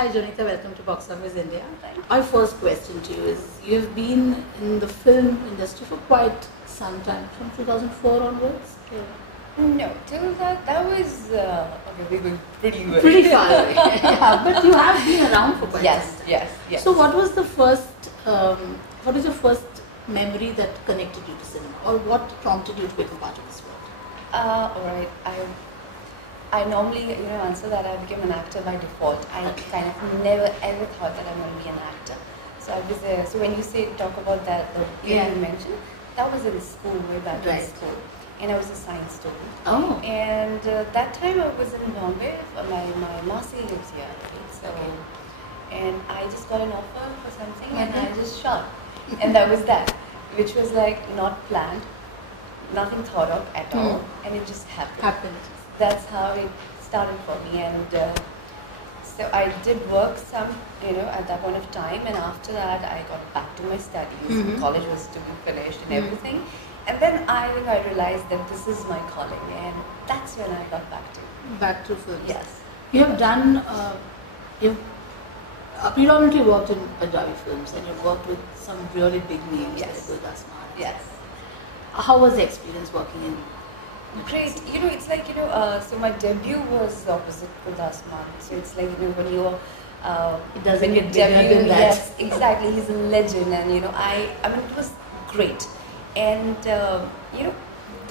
Hi Jonita, welcome to Box Office India. Thank you. My first question to you is, you've been in the film industry for quite some time, from 2004 onwards? No, till that was okay. We were pretty well. Pretty far away. Yeah, but you have been around for quite some time. Yes. So what was the first, what is your first memory that connected you to cinema, or what prompted you to become part of this world? Alright. I normally answer that I became an actor by default. I kind of never ever thought that I'm going to be an actor. So I was so when you talk about that the year you mentioned, that was in school, way back in school, and I was a science student. Oh. And that time I was in Bombay. My Masi lives here, right? So and I just got an offer for something, and I just shot, and that was that, which was like not planned, nothing thought of at all, and it just happened. That's how it started for me, and so I did work some, at that point of time, and after that I got back to my studies. College was to be finished and everything, and then I realized that this is my calling, and that's when I got back to films. Yes. You have done, you've predominantly worked in Punjabi films, and you've worked with some really big names like Dodaa. Yes. How was the experience working in? Great. It's like, so my debut was opposite Dodaa. So it's like, when you're, it doesn't get bigger than that. Yes, exactly. He's a legend, and, I mean, it was great. And, the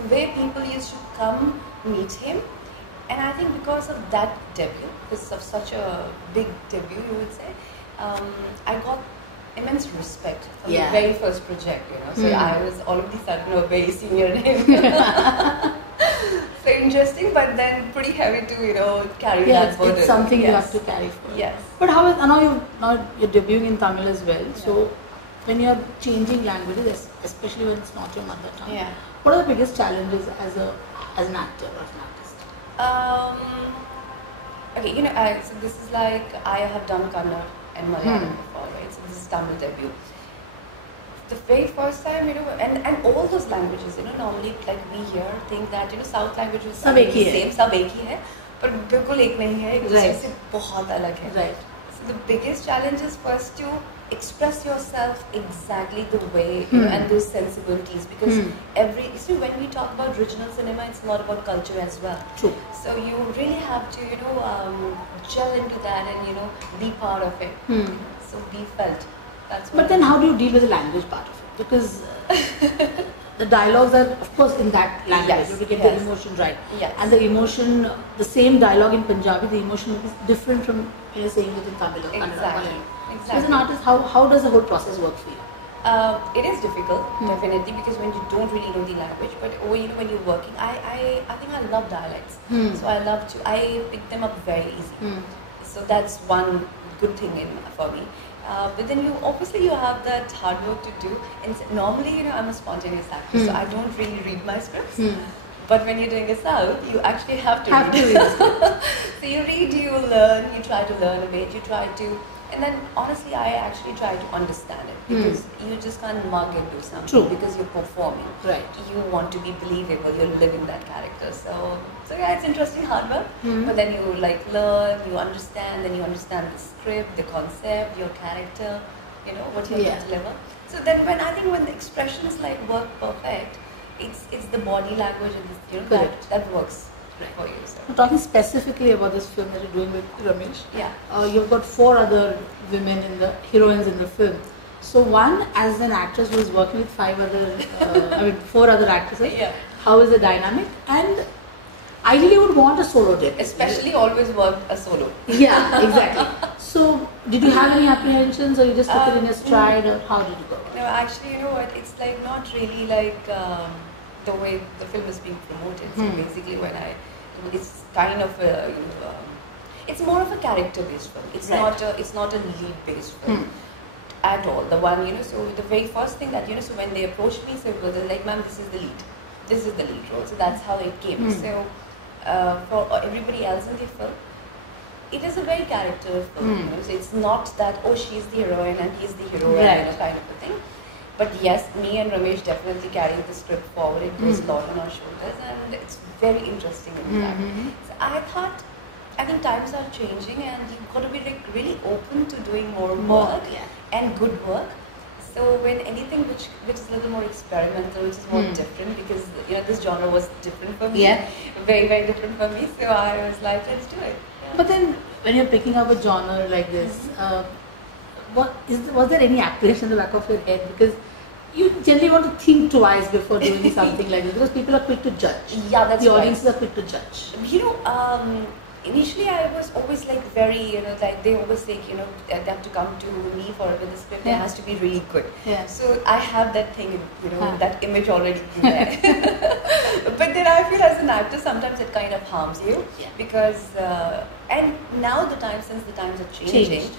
way people used to come meet him, and I think because of that debut, because of such a big debut, you would say, I got immense respect from the very first project, So I was all of a sudden a very senior name. So interesting, but then pretty heavy to carry that burden. It's something you have to carry forward. Yes. But now you're debuting in Tamil as well. So when you're changing languages, especially when it's not your mother tongue, what are the biggest challenges as an actor or an artist? Okay, so this is like, I have done Kannada and Malayalam before, right? So this is Tamil debut. The very first time, and all those languages, normally like we here think that, South languages सब एक ही है. same, सब एक ही है, पर बिल्कुल एक नहीं है, एक दूसरे से बहुत अलग है. Right. So the biggest challenge is first to express yourself exactly the way, and those sensibilities, because when we talk about regional cinema, it's a lot about culture as well. True. So you really have to, gel into that and, be part of it. So be felt. But then how do you deal with the language part of it? Because the dialogues are, of course, in that language. You have to get the emotion right. Yes. And the emotion, the same dialogue in Punjabi, the emotion is different from saying it in Tamil or Kannada. Exactly. So as an artist, how does the whole process work for you? It is difficult, definitely, because when you don't really know the language, but when you're working, I think I love dialects. So I pick them up very easy. So that's one good thing for me. But then you have that hard work to do. And normally, I'm a spontaneous actor, so I don't really read my scripts. But when you're doing a South, you actually have to read the script. So you read, you learn, you try to learn a bit, you try to... And then, honestly, I actually try to understand it, because you just can't mug into something because you're performing. Right. You want to be believable, you're living that character. So yeah, it's interesting, hard work. But then you learn, you understand, then you understand the script, the concept, your character, what you're going to deliver. So then when the expressions work perfect, it's the body language and that works. For you, so. Talking specifically about this film that you're doing with Ramesh, you've got 4 other women heroines in the film. So one, as an actress who is working with 4 other actresses, how is the dynamic? And ideally you would want a solo debut. Especially always work a solo. Yeah, exactly. So did you have any apprehensions, or you just took it in a stride, or how did it go? No, actually, you know what, it's not really the way the film is being promoted. So basically it's kind of it's more of a character-based film. It's not a lead-based film at all. The one, so the very first thing that, so when they approached me, so they're like, ma'am, this is the lead role. So that's how it came. So for everybody else in the film, it is a very character film. So it's not that, oh, she's the heroine and he's the hero, kind of a thing. But yes, me and Ramesh definitely carry the script forward. It goes a lot on our shoulders, and it's very interesting in fact. So I thought, I think times are changing, and you've got to be like really open to doing more work and good work. So when anything which is a little more experimental, which is more different, because this genre was different for me, very very different for me. So I was like, let's do it. Yeah. But then when you're picking up a genre like this, was there any apprehension in the back of your head? Because you generally want to think twice before doing something like this, because people are quick to judge. Yeah, that's the audiences are quick to judge. Initially I was always like very, like they always say, they have to come to me for this script. It has to be really good. Yeah. So I have that thing, that image already there. But then I feel as an actor, sometimes it kind of harms you because, and now since the times are changing,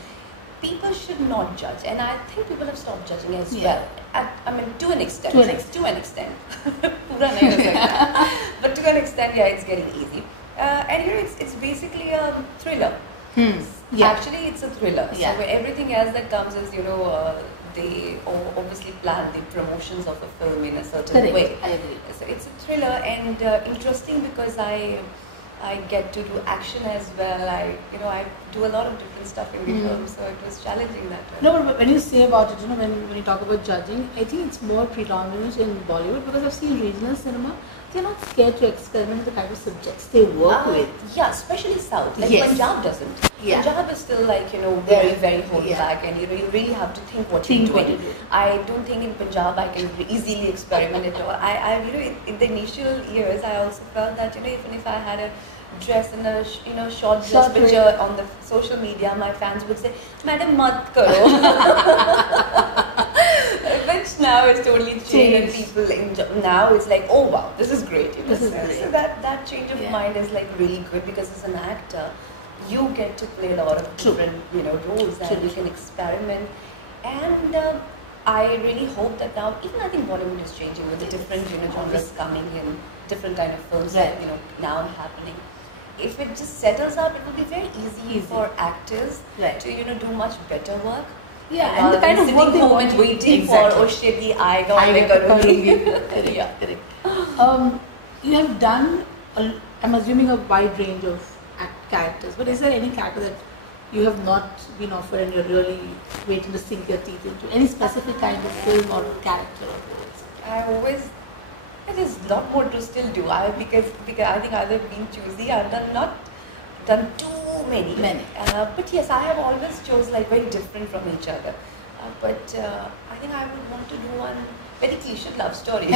people should not judge, and I think people have stopped judging as well. To an extent. To an extent. But to an extent, it's getting easy. And it's basically a thriller. Actually, it's a thriller. So where everything else that comes is, they obviously plan the promotions of a film in a certain way. I agree. So it's a thriller, and interesting because I get to do action as well. I do a lot of different stuff in the film, so it was challenging that way. No, but when you say about it, when you talk about judging, I think it's more predominant in Bollywood, because I've seen regional cinema. They're not scared to experiment with the kind of subjects they work with. Yeah, especially South. Like Punjab doesn't. Punjab is still like, very, very hold back, and you really have to think what you're doing. I don't think in Punjab I can easily experiment at all. In the initial years, I also felt that, even if I had a dress in a short dress picture on the social media, my fans would say, "Madam, mat karo." Which now is totally changed, and people now it's like, oh wow, this is great. This is great. So that change of mind is like really good, because as an actor, you get to play a lot of different roles, and you can experiment. And I really hope that now, even I think Bollywood is changing with the different genres coming in, different kind of films that now happening. If it just settles out, it will be very easy for actors to do much better work. Yeah, and the kind of work they want waiting for, oh shit, I Correct. You have done, I'm assuming, a wide range of characters, but is there any character that you have not been offered and you're really waiting to sink your teeth into? Any specific kind of film or character? There's a lot more to still do. Because I think I've been choosy. I've done too many. But yes, I have always chose like very different from each other. But I think I would want to do one very cliched love story.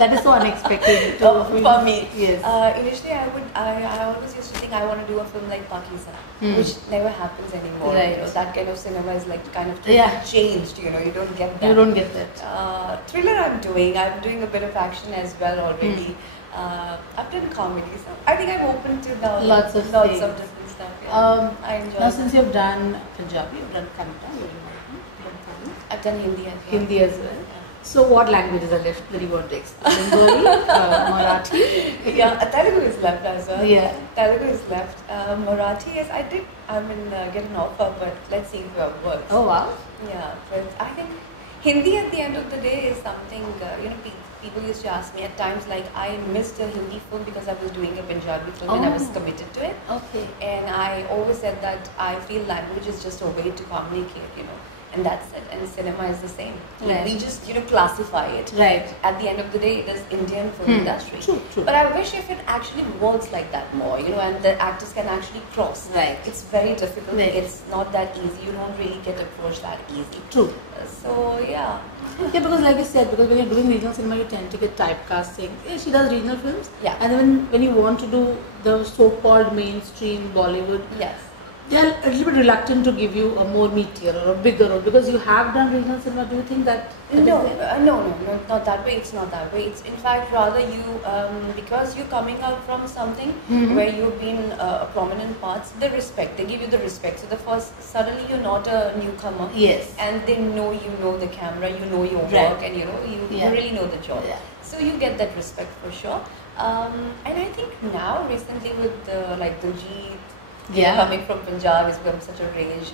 That is so unexpected for me. Yes. Initially, I always used to think I want to do a film like Pakistan, which never happens anymore. Right. That kind of cinema is like kind of changed. You don't get that. You don't get that. Thriller I'm doing a bit of action as well already. I've done comedy, so I think I'm open to lots of different stuff. Yeah. I enjoy. Now, since you've done Punjabi, you've done Kannada, I've done Hindi as well. Hindi as well. Yeah. So, what languages are left that you want to explore? Bengali, Marathi? Yeah, Telugu is left as well. Yeah. Telugu is left. Marathi, yes, I did. Get an offer, but let's see if it works. Oh wow. Yeah, but I think Hindi at the end of the day is something, people used to ask me at times, like, I missed a Hindi film because I was doing a Punjabi film and I was committed to it. Okay. And I always said that I feel language is just a way to communicate, and that's it. And cinema is the same. Right. We just, classify it. Right. At the end of the day, it is Indian film industry. True. But I wish if it actually works like that more, and the actors can actually cross. Right. It's very difficult. Right. It's not that easy. You don't really get approached that easy. True. So, yeah. Yeah, because like you said, because when you're doing regional cinema, you tend to get typecasting. Yeah, she does regional films. Yeah. And then when you want to do the so-called mainstream Bollywood, Yes. they are a little bit reluctant to give you a more meatier or a bigger role, because you have done regional cinema. Do you think that? No, not that way. It's not that way. It's in fact rather you, because you're coming out from something where you've been a prominent part, they give you the respect. So suddenly you're not a newcomer. Yes. And they know the camera, your work, and you really know the job. Yeah. So you get that respect for sure. And I think now recently with the G. Coming from Punjab, it's become such a range.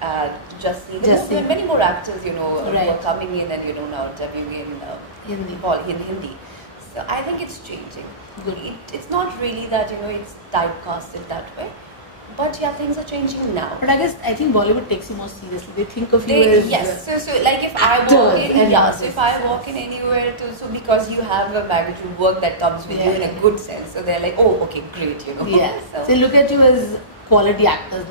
There are many more actors, who are coming in and now debuting in Hindi. So I think it's changing. Good. It's not really that, it's typecasted that way. But yeah, things are changing now. But I think Bollywood takes you more seriously. They think of you as yes. So like if I walk in, so if I walk in anywhere, so because you have a baggage of work that comes with you in a good sense, so they're like, oh, okay, great, Yeah. So they look at you as quality actors,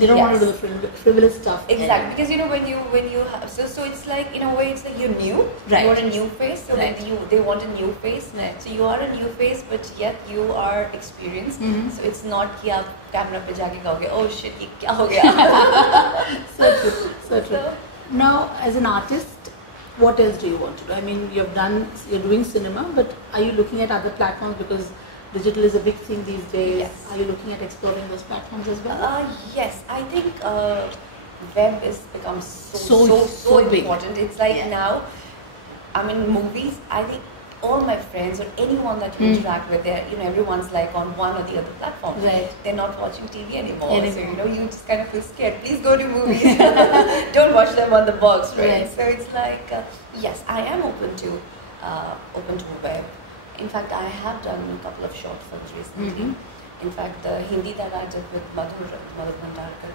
they don't want to do the frivolous stuff. Exactly, because when you have, so it's like in a way it's like you're new, right. You want a new face, so they want a new face, right. So you are a new face, but yet you are experienced, so it's not कि आप camera पे जाके कहोगे, oh shit, ये क्या हो गया? So true. Now, as an artist, what else do you want to do? I mean, you're doing cinema, but are you looking at other platforms because digital is a big thing these days? Yes. Are you looking at exploring those platforms as well? Yes, I think web is become so big. important. It's like now, I mean, movies. I think all my friends or anyone that you interact with, everyone's like on one or the other platform. Right. They're not watching TV anymore. So you just kind of feel scared. Please go to movies. Don't watch them on the box, right? So it's like yes, I am open to web. In fact, I have done a couple of short films recently. In fact, the Hindi that I did with Madhur Bhandarkar,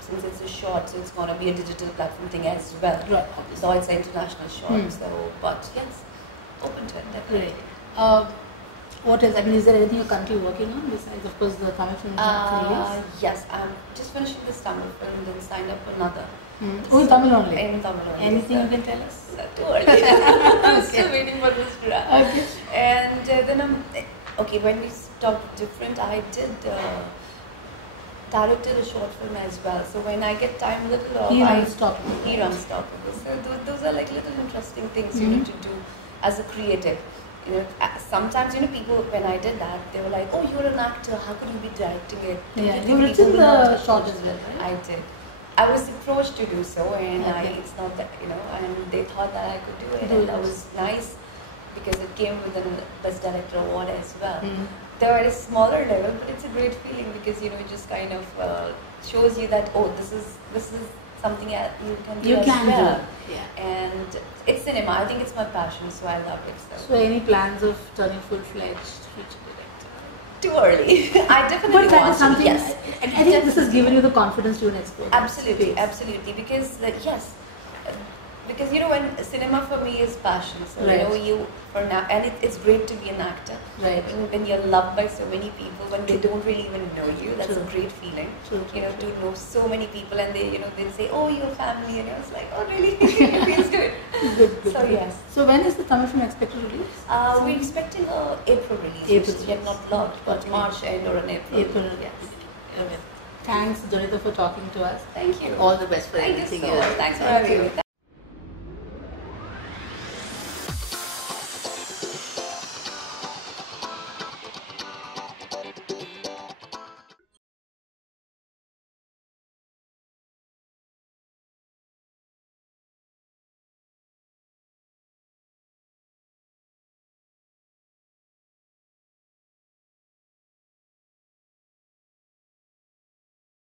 since it's a short, so it's going to be a digital platform thing as well. Right. So it's an international short. So, but yes, open to it definitely. Great. What else? I mean, is there anything you're currently working on besides, of course, the Tamil film series? Yes, I'm just finishing this Tamil film, then signed up for another. In Tamil only? In Tamil only. Anything you can tell us? Too early. I'm still waiting for this draft. Okay. And then when we talk different, I did directed a short film as well. So when I get time little off, Unstoppable. So those are like little interesting things to do as a creative. Sometimes people, when I did that, they were like, "Oh, you're an actor. How could you be directing it?" Yeah, you written the short as well, right? I did. I was approached to do so, and it's not that and they thought that I could do it, and that was nice because it came with the Best Director award as well. They're at a smaller level, but it's a great feeling because it just kind of shows you that this is something you can do as well. Yeah. And it's cinema. I think it's my passion, so I love it. So any plans of turning full-fledged feature director? Too early. I definitely want to. Yes. I think this has given you the confidence to explore. Absolutely. Because because when cinema for me is passion. So you for now, and it's great to be an actor. Right. When you're loved by so many people, when they don't really even know you, that's a great feeling. To know so many people, and they say, "Oh, your family," and I was like, "Oh, really?" It feels good. Good. So yes. So when is the Tamil film expected to release? We're expecting April release. April, yet not locked, but March end or an April. Yes. Okay. Thanks, Jonita, for talking to us. Thank you. All the best for everything. Thank you so much. Thanks for having me.